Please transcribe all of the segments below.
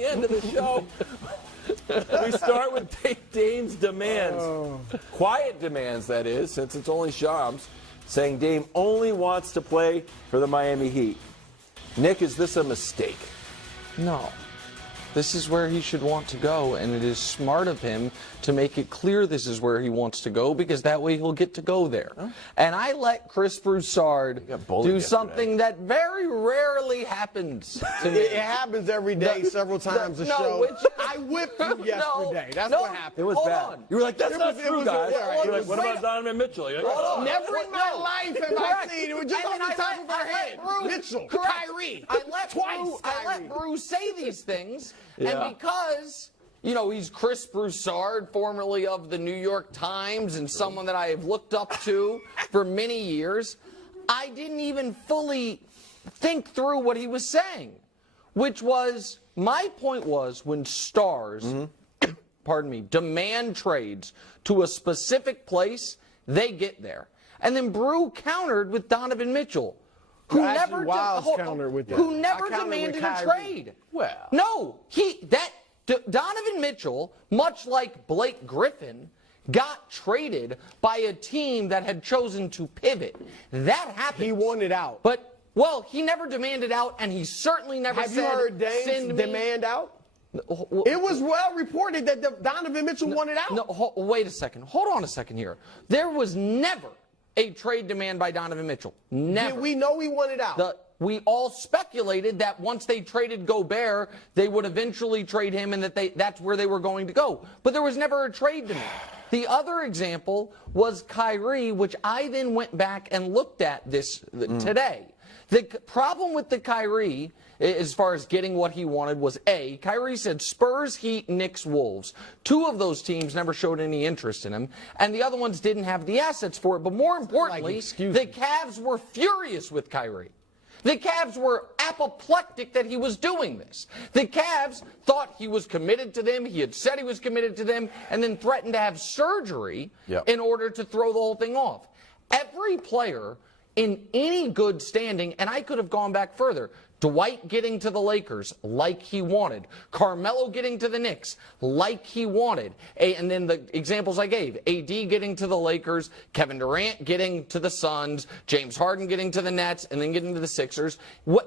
the end of the show. We start with Dame's demands. Quiet demands, that is, since it's only Shams, saying Dame only wants to play for the Miami Heat. Nick, is this a mistake? No. This is where he should want to go, and it is smart of him to make it clear this is where he wants to go, because that way he'll get to go there. Huh? And I let Chris Broussard do something that very rarely happens to me. It happens every day, several times a show. I whipped you yesterday. That's what happened. It was bad. You were like, that's not true, guys. You're like, what about Donovan Mitchell? You're like, never in my life have I seen it. Was just on the top of our head. Mitchell, Kyrie. I let Bruce say these things. Yeah. And because, you know, he's Chris Broussard, formerly of the New York Times, and someone that I have looked up to for many years, I didn't even fully think through what he was saying, which was, my point was, when stars, pardon me, demand trades to a specific place, they get there. And then Brew countered with Donovan Mitchell, who never demanded a trade. Well, no, Donovan Mitchell, much like Blake Griffin, got traded by a team that had chosen to pivot. That happened. He wanted out. But, well, he never demanded out, and he certainly never said, have you heard Dame's demand out? It was well reported that Donovan Mitchell wanted out. No, wait a second. Hold on a second here. There was never a trade demand by Donovan Mitchell. Never. Did we know he wanted out? We all speculated that once they traded Gobert, they would eventually trade him and that's where they were going to go. But there was never a trade demand. The other example was Kyrie, which I then went back and looked at this today. The problem with the Kyrie, as far as getting what he wanted, was A, Kyrie said Spurs, Heat, Knicks, Wolves. Two of those teams never showed any interest in him, and the other ones didn't have the assets for it. But more importantly, the Cavs were furious with Kyrie. The Cavs were apoplectic that he was doing this. The Cavs thought he was committed to them. He had said he was committed to them, and then threatened to have surgery in order to throw the whole thing off. Every player in any good standing, and I could have gone back further, Dwight getting to the Lakers like he wanted. Carmelo getting to the Knicks like he wanted. And then the examples I gave, AD getting to the Lakers, Kevin Durant getting to the Suns, James Harden getting to the Nets, and then getting to the Sixers.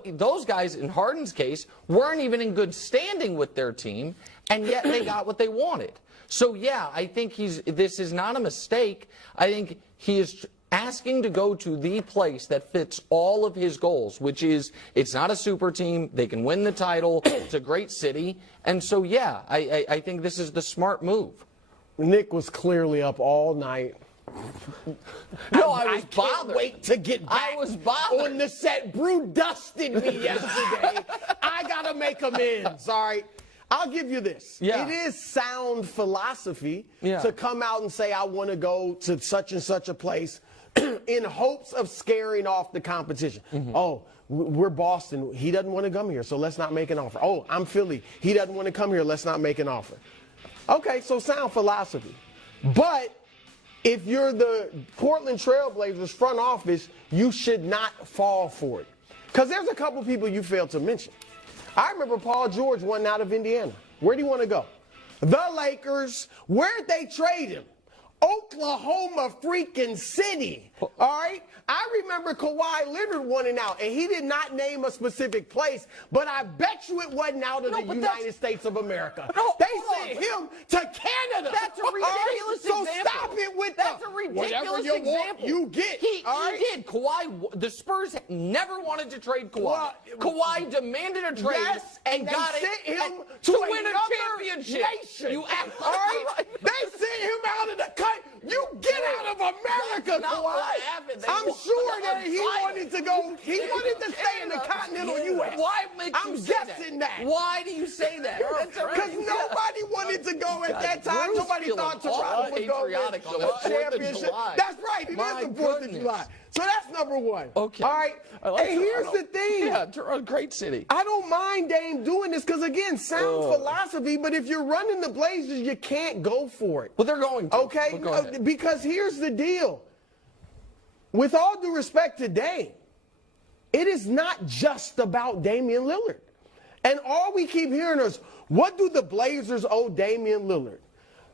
Those guys, in Harden's case, weren't even in good standing with their team, and yet they got what they wanted. So, yeah, I think this is not a mistake. I think he is asking to go to the place that fits all of his goals, which is, it's not a super team, they can win the title, it's a great city, and so yeah, I think this is the smart move. Nick was clearly up all night. No, I was bothered. Can't wait to get back I was bothered. On the set. Brew dusted me yesterday. I gotta make amends, all right? I'll give you this. Yeah. It is sound philosophy to come out and say, I want to go to such and such a place in hopes of scaring off the competition. Oh, we're Boston. He doesn't want to come here, so let's not make an offer. Oh, I'm Philly. He doesn't want to come here. Let's not make an offer. Okay, so sound philosophy. But if you're the Portland Trailblazers front office, you should not fall for it. Because there's a couple people you failed to mention. I remember Paul George wanting out of Indiana. Where do you want to go? The Lakers. Where'd they trade him? Oklahoma freaking City. All right? I remember Kawhi Leonard wanting out, and he did not name a specific place, but I bet you it wasn't out of the United States of America. They sent him to Canada. That's a ridiculous example. So stop it with That's a ridiculous example. You get. He did. Kawhi, the Spurs never wanted to trade Kawhi. Well, Kawhi demanded a trade and got it him to win a championship. Nation. You act all right? right. They sent him out of the country. You get out of America, Kawhi. I'm sure that he wanted to go. He wanted to stay in the continental U.S. Why make I'm guessing that? Why do you say that? Because nobody wanted to go at that time. Nobody thought Toronto would go win a championship. That's right. It is the 4th of July. So that's number one. Okay. All right. And here's the thing. Yeah, a great city. I don't mind Dame doing this because, again, sound philosophy, but if you're running the Blazers, you can't go for it. Well, they're going to. Okay? Because here's the deal. With all due respect to Dame, it is not just about Damian Lillard. And all we keep hearing is, what do the Blazers owe Damian Lillard?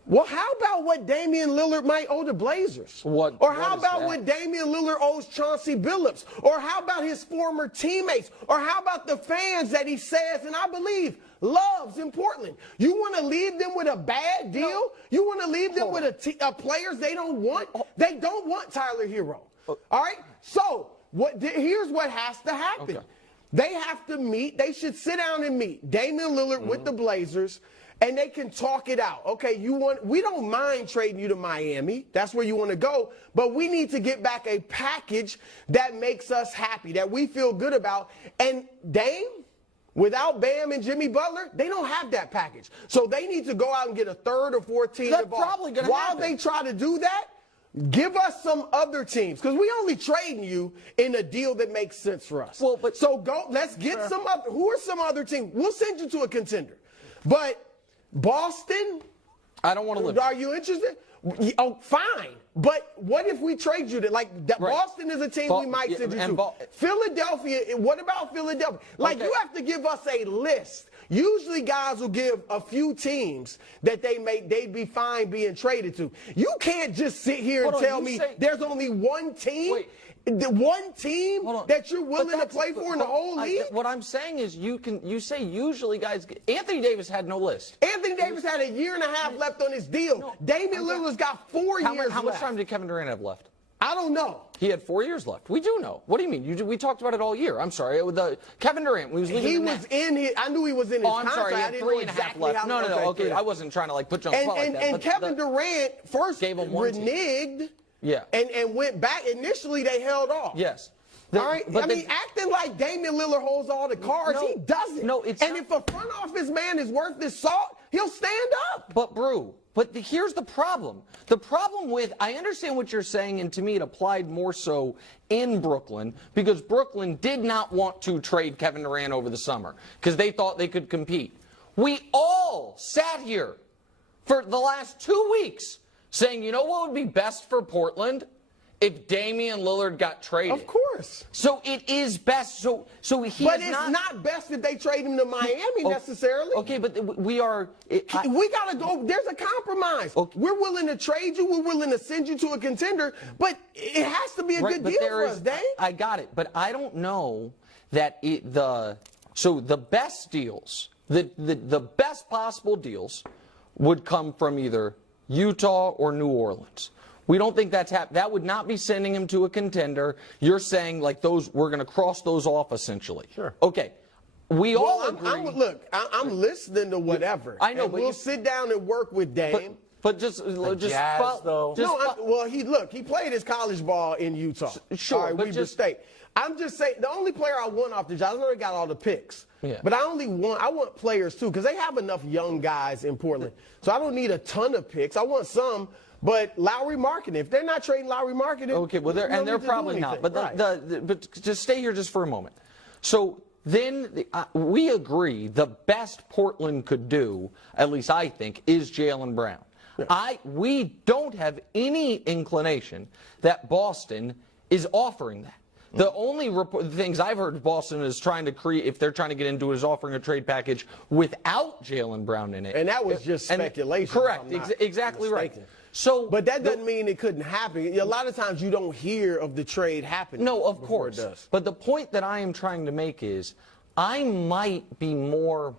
Well, how about what Damian Lillard might owe the Blazers? Or how about what Damian Lillard owes Chauncey Billups? Or how about his former teammates? Or how about the fans that he says, and I believe, loves in Portland? You want to leave them with a bad deal? No. You want to leave them with players they don't want? They don't want Tyler Hero. All right? So here's what has to happen. Okay. They have to meet. They should sit down and meet Damian Lillard with the Blazers, and they can talk it out. Okay, we don't mind trading you to Miami. That's where you want to go. But we need to get back a package that makes us happy, that we feel good about. And Dame, without Bam and Jimmy Butler, they don't have that package. So they need to go out and get a third or fourth team involved. That's probably going to happen. While they try to do that, give us some other teams, because we only trading you in a deal that makes sense for us. Well, but so let's get some other. Who are some other teams? We'll send you to a contender. But Boston, I don't want to live. Are you interested? Oh, fine. But what if we trade you to, like, Boston is a team we might send you to. Philadelphia, what about Philadelphia? Like, you have to give us a list. Usually guys will give a few teams that they'd be fine being traded to. You can't just sit here and tell me there's only one team. Wait. The one team that you're willing to play for in the whole league? What I'm saying is you say usually guys. Anthony Davis had no list. Anthony Davis had a year and a half left on his deal. No, Damian Lillard's got 4 years left. How much time did Kevin Durant have left? I don't know. He had 4 years left. We do know. What do you mean? We talked about it all year. I'm sorry. Kevin Durant. I knew he was in his contract. I'm sorry. He had 3.5 left. No. Okay. I wasn't trying to put you on the spot like that. And Kevin Durant first reneged. Yeah. And went back. Initially, they held off. Yes. All right. Acting like Damian Lillard holds all the cards, he doesn't. No, it's and if a front office man is worth his salt, he'll stand up. But here's the problem. The problem with, I understand what you're saying, and to me it applied more so in Brooklyn, because Brooklyn did not want to trade Kevin Durant over the summer because they thought they could compete. We all sat here for the last 2 weeks saying, you know what would be best for Portland? If Damian Lillard got traded. Of course. So it is best. So he But it's not best if they trade him to Miami necessarily. Okay, but we are. We got to go. There's a compromise. Okay. We're willing to trade you. We're willing to send you to a contender. But it has to be a good deal for us, Dave. I got it. But I don't know that the best deals, the best possible deals would come from either Utah or New Orleans. We don't think that's happening. That would not be sending him to a contender. You're saying like we're going to cross those off essentially. Sure. Okay. We all agree. I'm listening to whatever. I know, but we'll sit down and work with Dame. But just Jazz, though. He played his college ball in Utah. Sure, all right, Weber State. I'm just saying the only player I want off the Jazz. I know they got all the picks. Yeah. But I want players too, because they have enough young guys in Portland. So I don't need a ton of picks. I want some. But Lowry Marketing, if they're not trading Lowry Marketing, okay, well, they're probably not. But but just stay here just for a moment. So then we agree the best Portland could do, at least I think, is Jaylen Brown. Yeah. We don't have any inclination that Boston is offering that. The only things I've heard Boston is trying to create, if they're trying to get into, is offering a trade package without Jaylen Brown in it. And that was just speculation. Correct. Exactly right. But that doesn't mean it couldn't happen. A lot of times you don't hear of the trade happening. No, of course. It does. But the point that I am trying to make is I might be more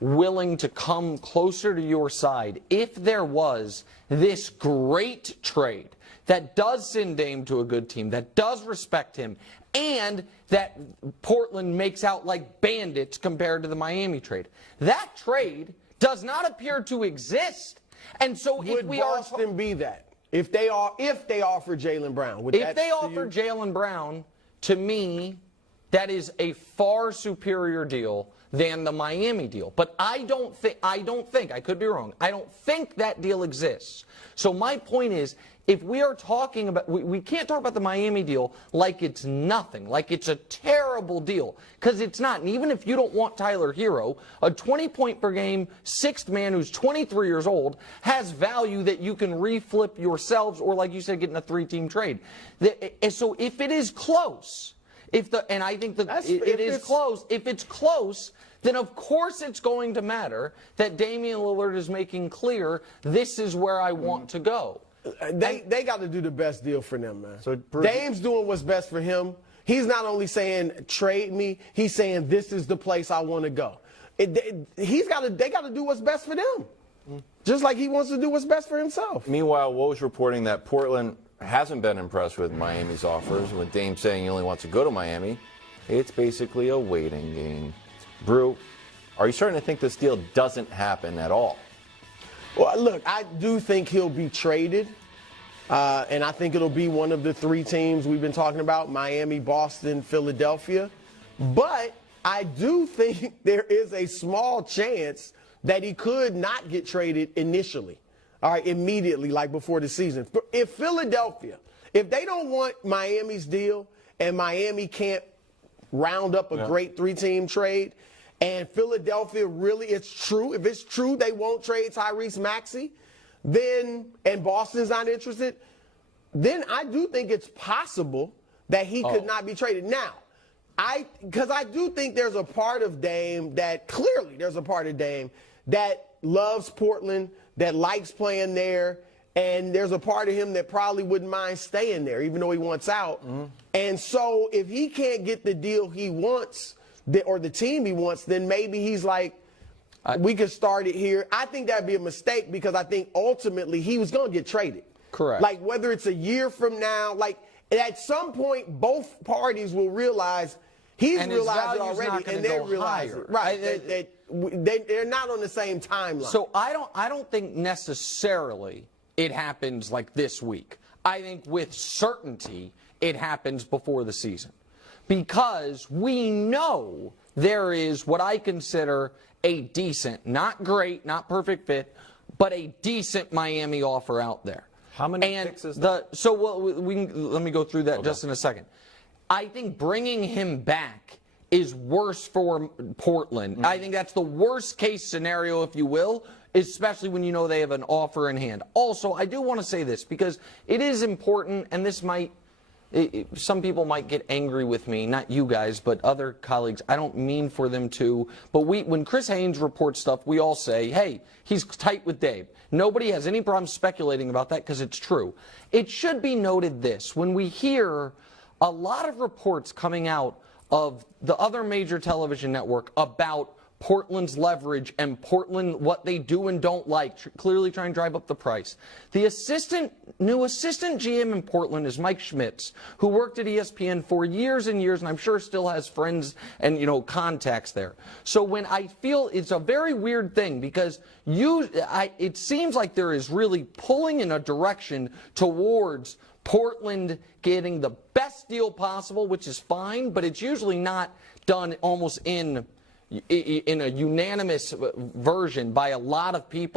willing to come closer to your side if there was this great trade that does send Dame to a good team, that does respect him, and that Portland makes out like bandits compared to the Miami trade. That trade does not appear to exist. And so would Boston be that? If they offer Jaylen Brown, if they offer Jaylen Brown, to me, that is a far superior deal than the Miami deal. But I don't think, I could be wrong, I don't think that deal exists. So my point is, if we are talking about, we can't talk about the Miami deal like it's nothing, like it's a terrible deal, because it's not. And even if you don't want Tyler Hero, a 20-point-per-game sixth man who's 23 years old has value that you can reflip yourselves, or like you said, get in a three-team trade. So if it is close, and I think it is close, if it's close, then of course it's going to matter that Damian Lillard is making clear this is where I want to go. They got to do the best deal for them, man. So Dame's doing what's best for him. He's not only saying trade me, he's saying this is the place I want to go. They got to do what's best for them, just like he wants to do what's best for himself. Meanwhile, Woj reporting that Portland hasn't been impressed with Miami's offers. With Dame saying he only wants to go to Miami, it's basically a waiting game. Brew, are you starting to think this deal doesn't happen at all? Well, look, I do think he'll be traded, and I think it'll be one of the three teams we've been talking about, Miami, Boston, Philadelphia. But I do think there is a small chance that he could not get traded initially, all right, immediately, like before the season. If Philadelphia, if they don't want Miami's deal and Miami can't round up a great three-team trade, and Philadelphia really, it's true, if it's true they won't trade Tyrese Maxey, then, and Boston's not interested, then I do think it's possible that he could not be traded. Now, because I do think there's a part of Dame that, clearly there's a part of Dame that loves Portland, that likes playing there, and there's a part of him that probably wouldn't mind staying there, even though he wants out. And so if he can't get the deal he wants, or the team he wants, then maybe he's like, we could start it here. I think that'd be a mistake because I think ultimately he was going to get traded. Correct. Like whether it's a year from now, like at some point both parties will realize he's And his realized it value's already, not gonna and they go realize higher. it. Right. They're not on the same timeline. So I don't think necessarily it happens like this week. I think with certainty it happens before the season. Because we know there is what I consider a decent, not great, not perfect fit, but a decent Miami offer out there. How many picks is that? So let me go through that just in a second. I think bringing him back is worse for Portland. I think that's the worst case scenario, if you will, especially when you know they have an offer in hand. Also, I do want to say this because it is important, and this might, some people might get angry with me, not you guys, but other colleagues. I don't mean for them to, but when Chris Haynes reports stuff, we all say, hey, he's tight with Dave. Nobody has any problem speculating about that because it's true. It should be noted this, when we hear a lot of reports coming out of the other major television network about Portland's leverage and Portland, what they do and don't like, clearly trying to drive up the price. The new assistant GM in Portland is Mike Schmitz, who worked at ESPN for years and years, and I'm sure still has friends and, contacts there. So when I feel it's a very weird thing because it seems like there is really pulling in a direction towards Portland getting the best deal possible, which is fine, but it's usually not done almost in a unanimous version by a lot of people.